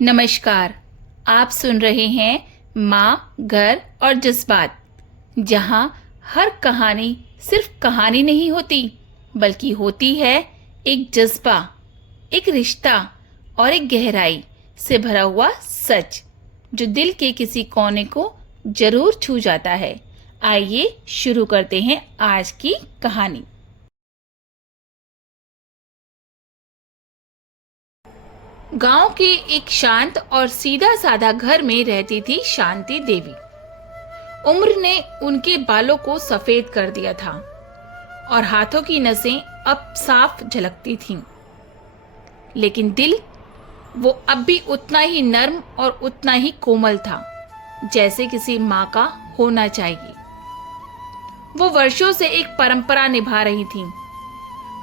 नमस्कार। आप सुन रहे हैं माँ, घर और जज्बात, जहाँ हर कहानी सिर्फ कहानी नहीं होती, बल्कि होती है एक जज्बा, एक रिश्ता और एक गहराई से भरा हुआ सच, जो दिल के किसी कोने को जरूर छू जाता है। आइए शुरू करते हैं आज की कहानी। गांव के एक शांत और सीधा साधा घर में रहती थी शांति देवी। उम्र ने उनके बालों को सफेद कर दिया था और हाथों की नसें अब साफ झलकती थीं। लेकिन दिल, वो अब भी उतना ही नर्म और उतना ही कोमल था जैसे किसी माँ का होना चाहिए। वो वर्षों से एक परंपरा निभा रही थीं।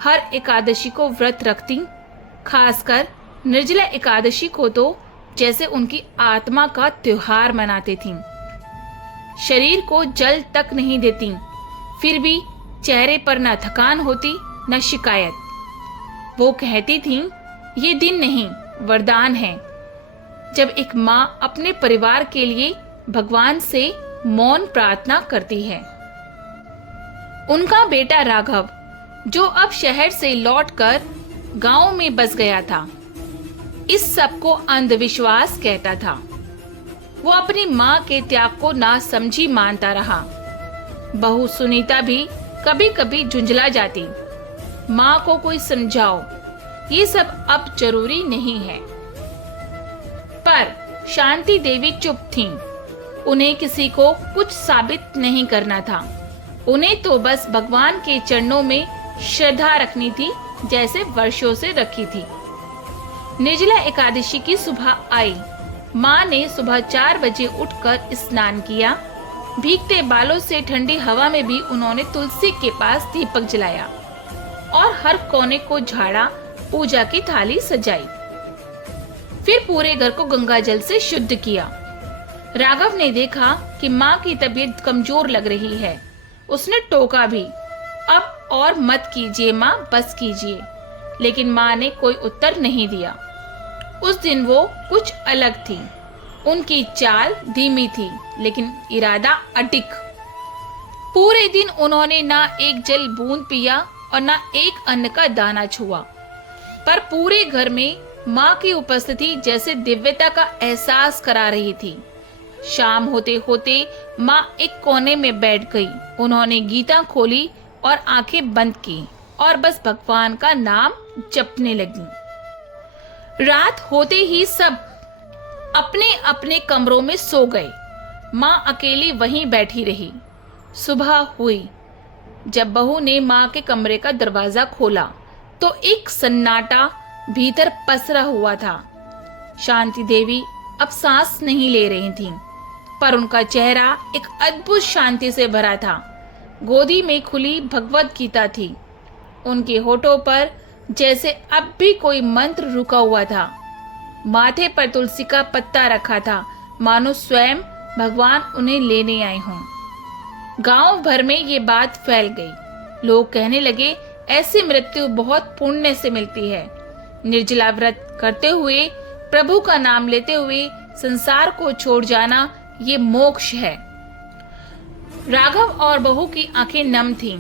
हर एकादशी को व्रत रखती, खासकर निर्जला एकादशी को तो जैसे उनकी आत्मा का त्योहार मनाती थीं। शरीर को जल तक नहीं देती, फिर भी चेहरे पर न थकान होती न शिकायत। वो कहती थीं, ये दिन नहीं, वरदान है, जब एक माँ अपने परिवार के लिए भगवान से मौन प्रार्थना करती है। उनका बेटा राघव, जो अब शहर से लौटकर गांव में बस गया था, इस सब को अंधविश्वास कहता था। वो अपनी माँ के त्याग को नासमझी मानता रहा। बहू सुनीता भी कभी कभी झुंझला जाती, माँ को कोई समझाओ, ये सब अब जरूरी नहीं है। पर शांति देवी चुप थीं। उन्हें किसी को कुछ साबित नहीं करना था। उन्हें तो बस भगवान के चरणों में श्रद्धा रखनी थी, जैसे वर्षों से रखी थी। निर्जला एकादशी की सुबह आई। माँ ने सुबह 4 बजे उठकर स्नान किया। भीगते बालों से ठंडी हवा में भी उन्होंने तुलसी के पास दीपक जलाया और हर कोने को झाड़ा, पूजा की थाली सजाई। फिर पूरे घर को गंगा जल से शुद्ध किया। राघव ने देखा कि माँ की तबीयत कमजोर लग रही है। उसने टोका भी, अब और मत कीजिए माँ, बस कीजिए। लेकिन माँ ने कोई उत्तर नहीं दिया। उस दिन वो कुछ अलग थी। उनकी चाल धीमी थी, लेकिन इरादा अडिग। पूरे दिन उन्होंने ना एक जल बूंद पिया और ना एक अन्न का दाना छुआ। पर पूरे घर में माँ की उपस्थिति जैसे दिव्यता का एहसास करा रही थी। शाम होते होते माँ एक कोने में बैठ गई। उन्होंने गीता खोली और आंखें बंद की और बस भगवान का नाम जपने लगी। रात होते ही सब अपने अपने कमरों में सो गए। माँ अकेली वहीं बैठी रही। सुबह हुई। जब बहू ने माँ के कमरे का दरवाजा खोला तो एक सन्नाटा भीतर पसरा हुआ था। शांति देवी अब सांस नहीं ले रही थीं, पर उनका चेहरा एक अद्भुत शांति से भरा था। गोदी में खुली भगवत गीता थी। उनके होठों पर जैसे अब भी कोई मंत्र रुका हुआ था। माथे पर तुलसी का पत्ता रखा था, मानो स्वयं भगवान उन्हें लेने आए हों। गांव भर में ये बात फैल गई। लोग कहने लगे, ऐसी मृत्यु बहुत पुण्य से मिलती है। निर्जला व्रत करते हुए, प्रभु का नाम लेते हुए संसार को छोड़ जाना, ये मोक्ष है। राघव और बहू की आंखें नम थीं।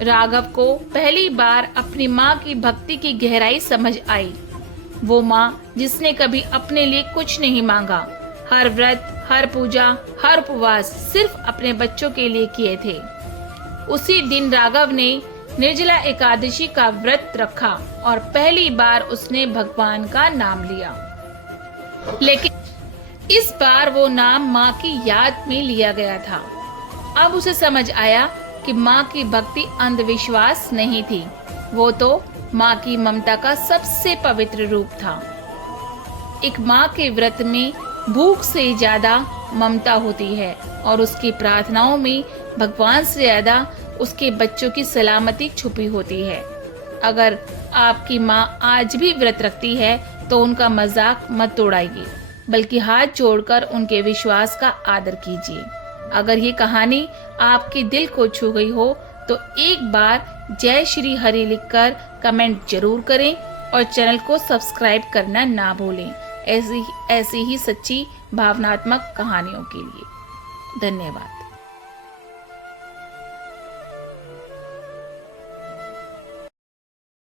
राघव को पहली बार अपनी माँ की भक्ति की गहराई समझ आई। वो माँ जिसने कभी अपने लिए कुछ नहीं मांगा, हर व्रत, हर पूजा, हर उपवास सिर्फ अपने बच्चों के लिए किए थे। उसी दिन राघव ने निर्जला एकादशी का व्रत रखा और पहली बार उसने भगवान का नाम लिया। लेकिन इस बार वो नाम माँ की याद में लिया गया था। अब उसे समझ आया कि माँ की भक्ति अंधविश्वास नहीं थी, वो तो माँ की ममता का सबसे पवित्र रूप था। एक माँ के व्रत में भूख से ज्यादा ममता होती है और उसकी प्रार्थनाओं में भगवान से ज्यादा उसके बच्चों की सलामती छुपी होती है। अगर आपकी माँ आज भी व्रत रखती है तो उनका मजाक मत उड़ाइए, बल्कि हाथ जोड़कर उनके विश्वास का आदर कीजिए। अगर ये कहानी आपके दिल को छू गई हो तो एक बार जय श्री हरि लिखकर कमेंट जरूर करें और चैनल को सब्सक्राइब करना ना भूलें। ऐसी ऐसी ही सच्ची भावनात्मक कहानियों के लिए। धन्यवाद।